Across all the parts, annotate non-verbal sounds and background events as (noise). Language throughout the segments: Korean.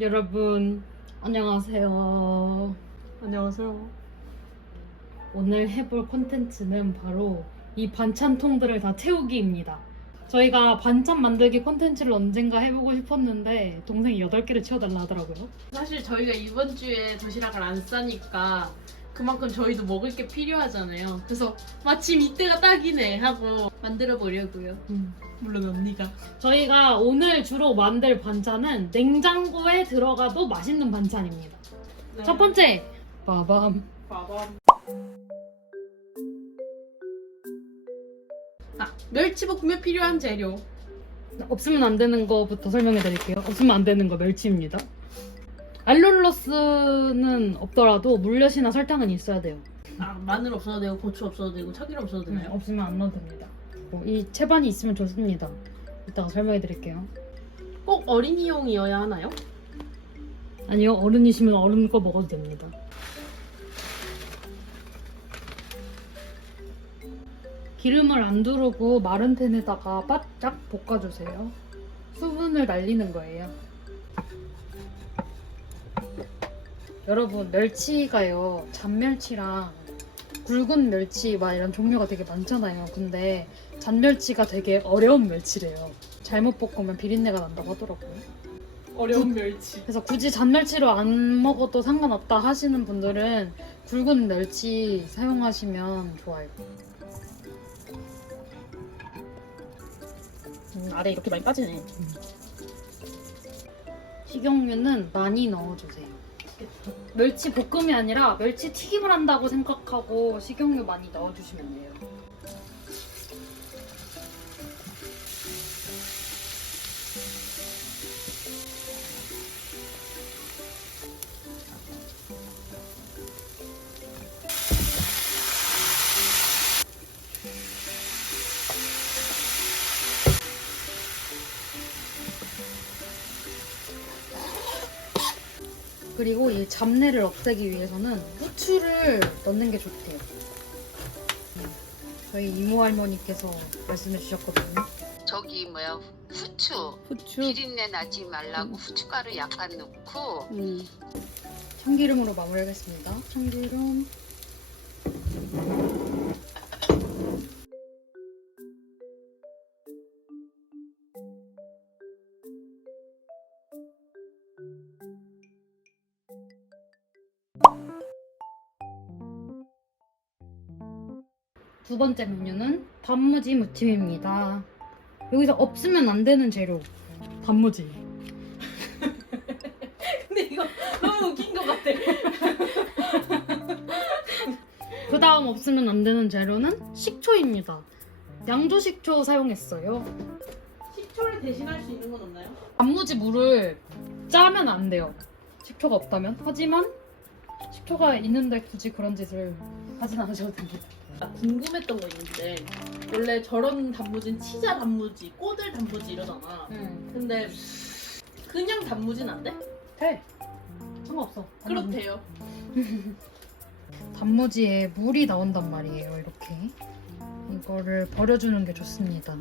여러분 안녕하세요. 안녕하세요. 오늘 해볼 콘텐츠는 바로 이 반찬통들을 다 채우기입니다. 저희가 반찬 만들기 콘텐츠를 언젠가 해보고 싶었는데 동생이 8개를 채워달라 하더라고요. 사실 저희가 이번 주에 도시락을 안 싸니까 그만큼 저희도 먹을 게 필요하잖아요. 그래서 마침 이때가 딱이네 하고 만들어 보려고요. 음. 물론 언니가. 저희가 오늘 주로 만들 반찬은 냉장고에 들어가도 맛있는 반찬입니다. 첫 번째 빠밤 빠밤. 아, 멸치볶음에 필요한 재료. 없으면 안 되는 거부터 설명해 드릴게요. 없으면 안 되는 거 멸치입니다. 알룰로스는 없더라도 물엿이나 설탕은 있어야 돼요. 아, 마늘 없어도 되고 고추 없어도 되고 참기름 없어도 네, 되나요? 없으면 안 넣어도 됩니다. 어, 이 채반이 있으면 좋습니다. 이따가 설명해 드릴게요. 꼭 어린이용이어야 하나요? 아니요, 어른이시면 어른 거 먹어도 됩니다. 기름을 안 두르고 마른 팬에다가 바짝 볶아주세요. 수분을 날리는 거예요. 여러분, 멸치가요, 잔멸치랑 굵은 멸치 막 이런 종류가 되게 많잖아요. 근데 잔멸치가 되게 어려운 멸치래요. 잘못 볶으면 비린내가 난다고 하더라고요. 어려운 멸치. 그래서 굳이 잔멸치로 안 먹어도 상관없다 하시는 분들은 굵은 멸치 사용하시면 좋아요. 음, 아래 이렇게 많이 빠지네. 식용유는 많이 넣어주세요. 멸치 볶음이 아니라 멸치 튀김을 한다고 생각하고 식용유 많이 넣어주시면 돼요. 그리고 이 잡내를 없애기 위해서는 후추를 넣는 게 좋대요. 저희 이모 할머니께서 말씀해 주셨거든요. 저기 뭐야 후추 후추. 비린내 나지 말라고 후춧가루 약간 넣고 음. 참기름으로 마무리하겠습니다. 참기름. 두 번째 메뉴는 단무지 무침입니다. 여기서 없으면 안 되는 재료. 단무지. (laughs) 근데 이거 너무 웃긴 것 같아. (laughs) 그 다음 없으면 안 되는 재료는 식초입니다. 양조 식초 사용했어요. 식초를 대신할 수 있는 건 없나요? 단무지 물을 짜면 안 돼요. 식초가 없다면. 하지만 식초가 있는데 굳이 그런 짓을 하진 않으셔도 됩니다. 나 궁금했던 거 있는데 원래 저런 단무지는 치자 단무지, 꼬들 단무지 이러잖아. 응. 근데 그냥 단무지는 안 돼? 돼. 상관없어. 그렇대요. (laughs) 단무지에 물이 나온단 말이에요. 이렇게. 이거를 버려주는 게 좋습니다.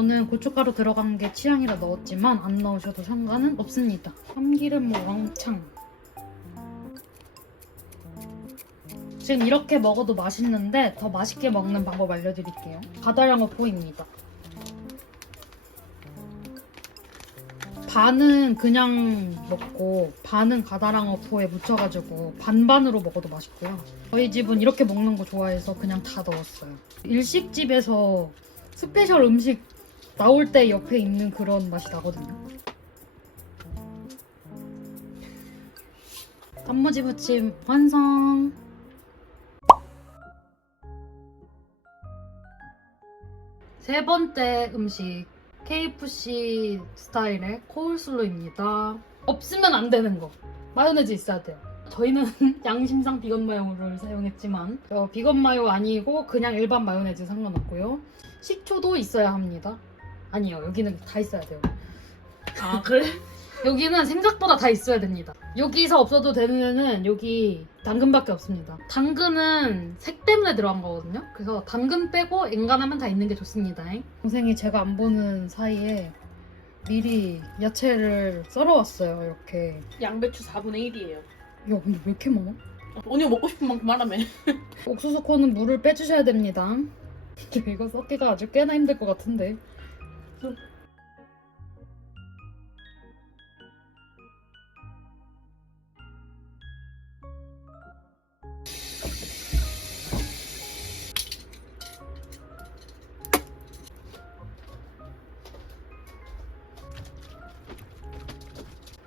저는 고춧가루 들어간 게 취향이라 넣었지만 안 넣으셔도 상관은 없습니다. 참기름 왕창. 지금 이렇게 먹어도 맛있는데 더 맛있게 먹는 방법 알려드릴게요. 가다량어포입니다. 반은 그냥 먹고 반은 가다랑어 포에 묻혀가지고 반반으로 먹어도 맛있고요. 저희 집은 이렇게 먹는 거 좋아해서 그냥 다 넣었어요. 일식집에서 스페셜 음식 나올 때 옆에 있는 그런 맛이 나거든요. 단무지 부침 완성! 세 번째 음식 KFC 스타일의 코울슬로입니다. 없으면 안 되는 거 마요네즈 있어야 돼요. 저희는 (laughs) 양심상 비건 마요를 사용했지만 어, 비건 마요 아니고 그냥 일반 마요네즈 상관없고요. 식초도 있어야 합니다. 아니요 여기는 다 있어야 돼요. 아 그래? (laughs) 여기는 생각보다 다 있어야 됩니다. 여기서 없어도 되는 애는 여기 당근밖에 없습니다. 당근은 색 때문에 들어간 거거든요. 그래서 당근 빼고 엔간하면 다 있는 게 좋습니다. 동생이 제가 안 보는 사이에 미리 야채를 썰어왔어요. 이렇게. 양배추 4분의 1이에요. 야 근데 왜 이렇게 많아? 언니 먹고 싶은 만큼 하라며. 옥수수 코는 물을 빼주셔야 됩니다. (laughs) 이거 썩기가 아주 꽤나 힘들 것 같은데.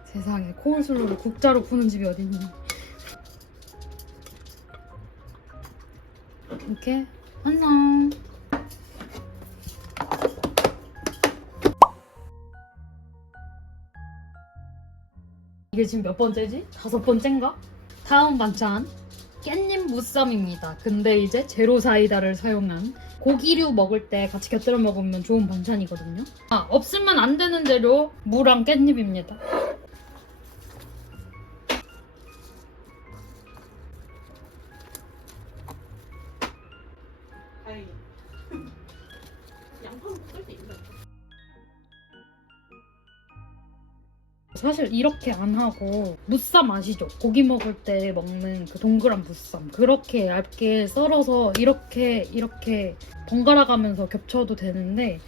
세상에 코울슬로를 국자로 푸는 집이 어딨니? 이렇게 완성. 이게 지금 몇 번째지? 다섯 번째인가? 다음 반찬 깻잎 무쌈입니다. 근데 이제 제로 사이다를 사용한 고기류 먹을 때 같이 곁들여 먹으면 좋은 반찬이거든요. 아 없으면 안 되는 재료 무랑 깻잎입니다. 사실 이렇게 안 하고 무쌈 아시죠? 고기 먹을 때 먹는 그 동그란 무쌈 그렇게 얇게 썰어서 이렇게 이렇게 번갈아 가면서 겹쳐도 되는데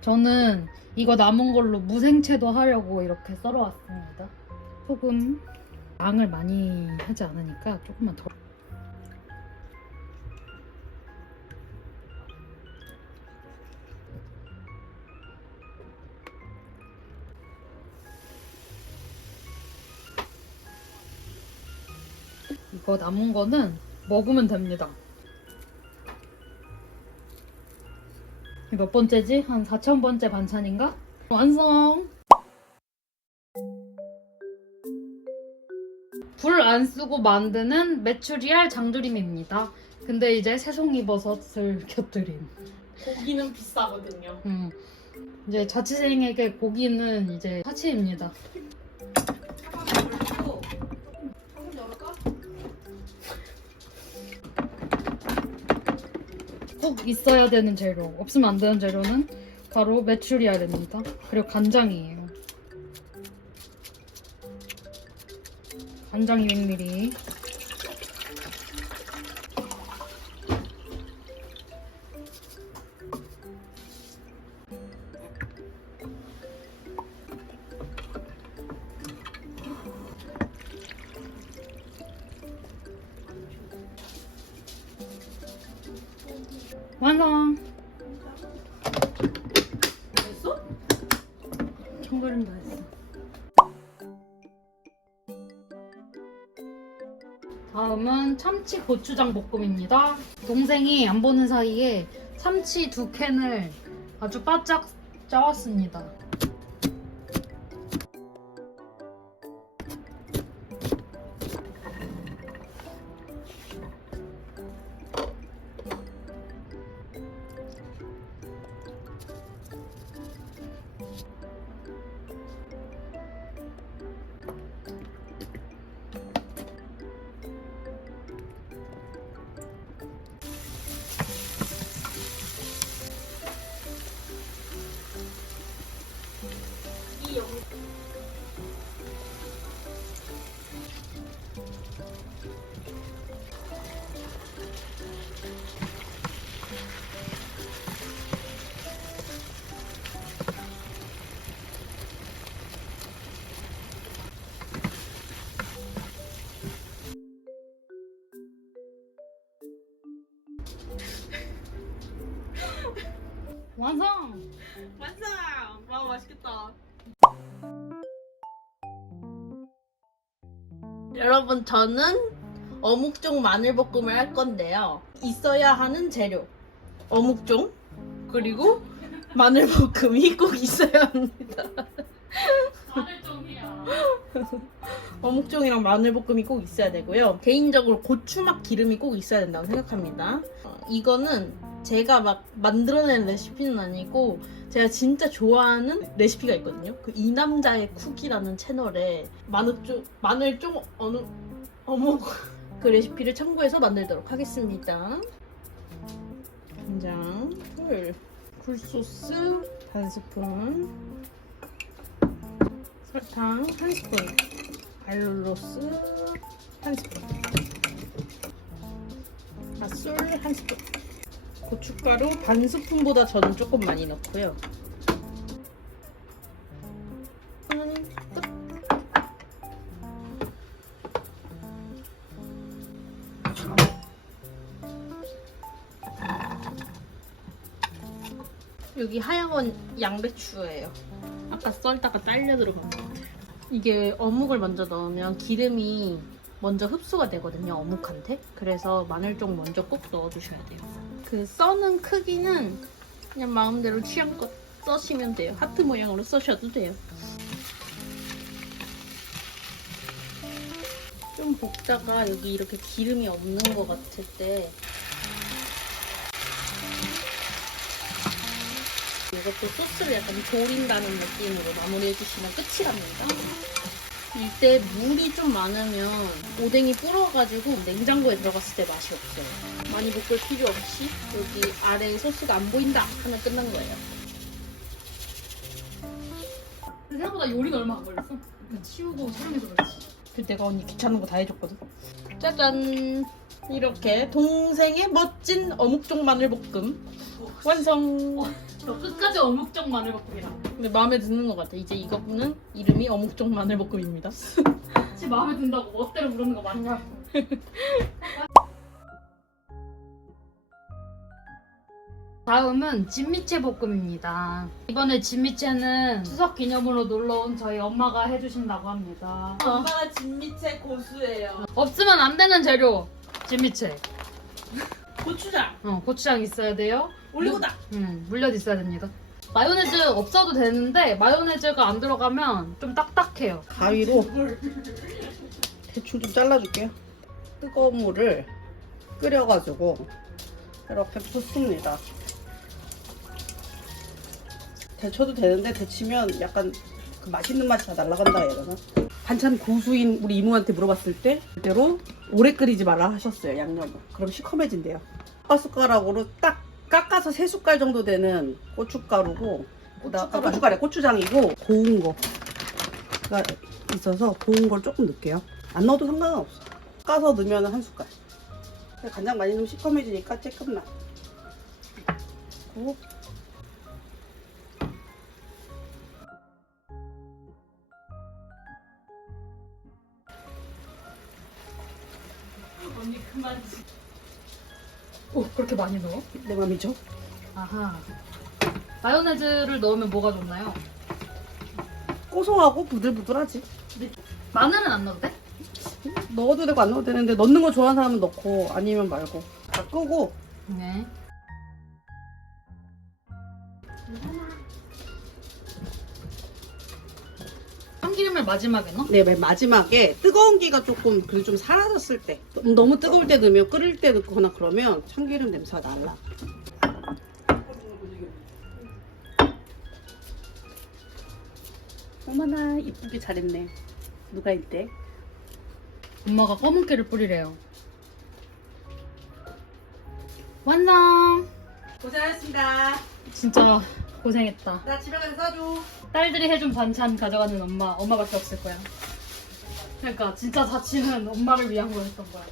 저는 이거 남은 걸로 무생채도 하려고 이렇게 썰어왔습니다. 소금 양을 많이 하지 않으니까 조금만 더. 이거 남은 거는 먹으면 됩니다. 이몇 번째지? 한 4천 번째 반찬인가? 완성! 불 안 쓰고 만드는 메추리알 장조림입니다. 근데 이제 새송이버섯을 (laughs) 곁들인. 고기는 비싸거든요. 음, 이제 자취생에게 고기는 이제 사치입니다. 있어야 되는 재료, 없으면 안 되는 재료는 바로 메추리알입니다. 그리고 간장이에요. 간장 200ml. 완성! 됐어? 청결은 다 했어. 다음은 참치 고추장 볶음입니다. 동생이 안 보는 사이에 참치 두 캔을 아주 바짝 짜왔습니다. 여러분 저는 어묵종 마늘볶음을 할 건데요. 있어야 하는 재료 어묵종 그리고 마늘볶음이 꼭 있어야 합니다. 마늘종이야. 어묵종이랑 마늘볶음이 꼭 있어야 되고요. 개인적으로 고추막 기름이 꼭 있어야 된다고 생각합니다. 어, 이거는 제가 막 만들어낸 레시피는 아니고 제가 진짜 좋아하는 레시피가 있거든요. 그 이 남자의 쿡이라는 채널에 마늘 좀 마늘 좀 어느 어묵 그 레시피를 참고해서 만들도록 하겠습니다. 간장, 꿀, 굴소스 반 스푼, 설탕 한 스푼, 알룰로스 한 스푼, 맛술 한 스푼. 고춧가루 반 스푼보다 저는 조금 많이 넣고요. 하나님 끝. 여기 하얀 건 양배추예요. 아까 썰다가 딸려 들어간 것 같아요. 이게 어묵을 먼저 넣으면 기름이 먼저 흡수가 되거든요, 어묵한테. 그래서 마늘종 먼저 꼭 넣어주셔야 돼요. 그 써는 크기는 그냥 마음대로 취향껏 써시면 돼요. 하트 모양으로 써셔도 돼요. 좀 볶다가 여기 이렇게 기름이 없는 것 같을 때 이것도 소스를 약간 졸인다는 느낌으로 마무리해주시면 끝이랍니다. 이때 물이 좀 많으면 오뎅이 불어가지고 냉장고에 들어갔을 때 맛이 없어요. 많이 볶을 필요 없이 여기 아래에 소스가 안 보인다 하면 끝난 거예요. 생각보다 요리가 얼마 안 걸렸어. 그냥 치우고 촬영해서 그렇지. 그 내가 언니 귀찮은 거 다 해줬거든. 짜잔! 이렇게 동생의 멋진 어묵종 마늘 볶음 완성! 저 끝까지 어묵적 마늘볶음이라. 근데 마음에 드는 것 같아. 이제 이거는 이름이 어묵종 마늘볶음입니다. (laughs) 지 마음에 든다고 멋대로 부르는 거 맞냐고. (laughs) 다음은 진미채 볶음입니다. 이번에 진미채는 추석 기념으로 놀러 온 저희 엄마가 해주신다고 합니다. 엄마가 진미채 고수예요. 없으면 안 되는 재료 진미채. 고추장, 어, 고추장 있어야 돼요. 올리고당. 음, 물엿 있어야 됩니다. 마요네즈 없어도 되는데 마요네즈가 안 들어가면 좀 딱딱해요. 가위로 대충 좀 잘라줄게요. 뜨거운 물을 끓여가지고 이렇게 붓습니다. 데쳐도 되는데 데치면 약간 그 맛있는 맛이 다 날아간다 해야 되나? 반찬 고수인 우리 이모한테 물어봤을 때 그대로 오래 끓이지 말라 하셨어요 양념을. 그럼 시커매진대요. 숟가락으로 딱 깎아서 세 숟갈 정도 되는 고춧가루고 그다음 아, 고춧가루 고추장이고 고운 거가 있어서 고운 걸 조금 넣을게요. 안 넣어도 상관은 없어. 까서 넣으면 한 숟갈. 근데 간장 많이 넣으면 시커매지니까 조금만. 그리고 언니 그만. 오, 그렇게 많이 넣어? 내 맘이죠. 아하. 마요네즈를 넣으면 뭐가 좋나요? 고소하고 부들부들하지. 마늘은 안 넣어도 돼? 넣어도 되고 안 넣어도 되는데 넣는 거 좋아하는 사람은 넣고 아니면 말고. 다 끄고 네. 참기름을 마지막에 넣어? 네, 맨 마지막에 뜨거운 기가 조금 그래도 좀 사라졌을 때 너무 뜨거울 때 넣으면 끓일 때 넣거나 그러면 참기름 냄새가 날라. 어머나 이쁘게 잘했네. 누가 있대? 엄마가 검은 깨를 뿌리래요. 완성! 고생하셨습니다. 진짜 고생했다. 나 집에 가서 싸줘. 딸들이 해준 반찬 가져가는 엄마, 엄마밖에 없을 거야. 그러니까 진짜 자취는 엄마를 위한 거였던 거야.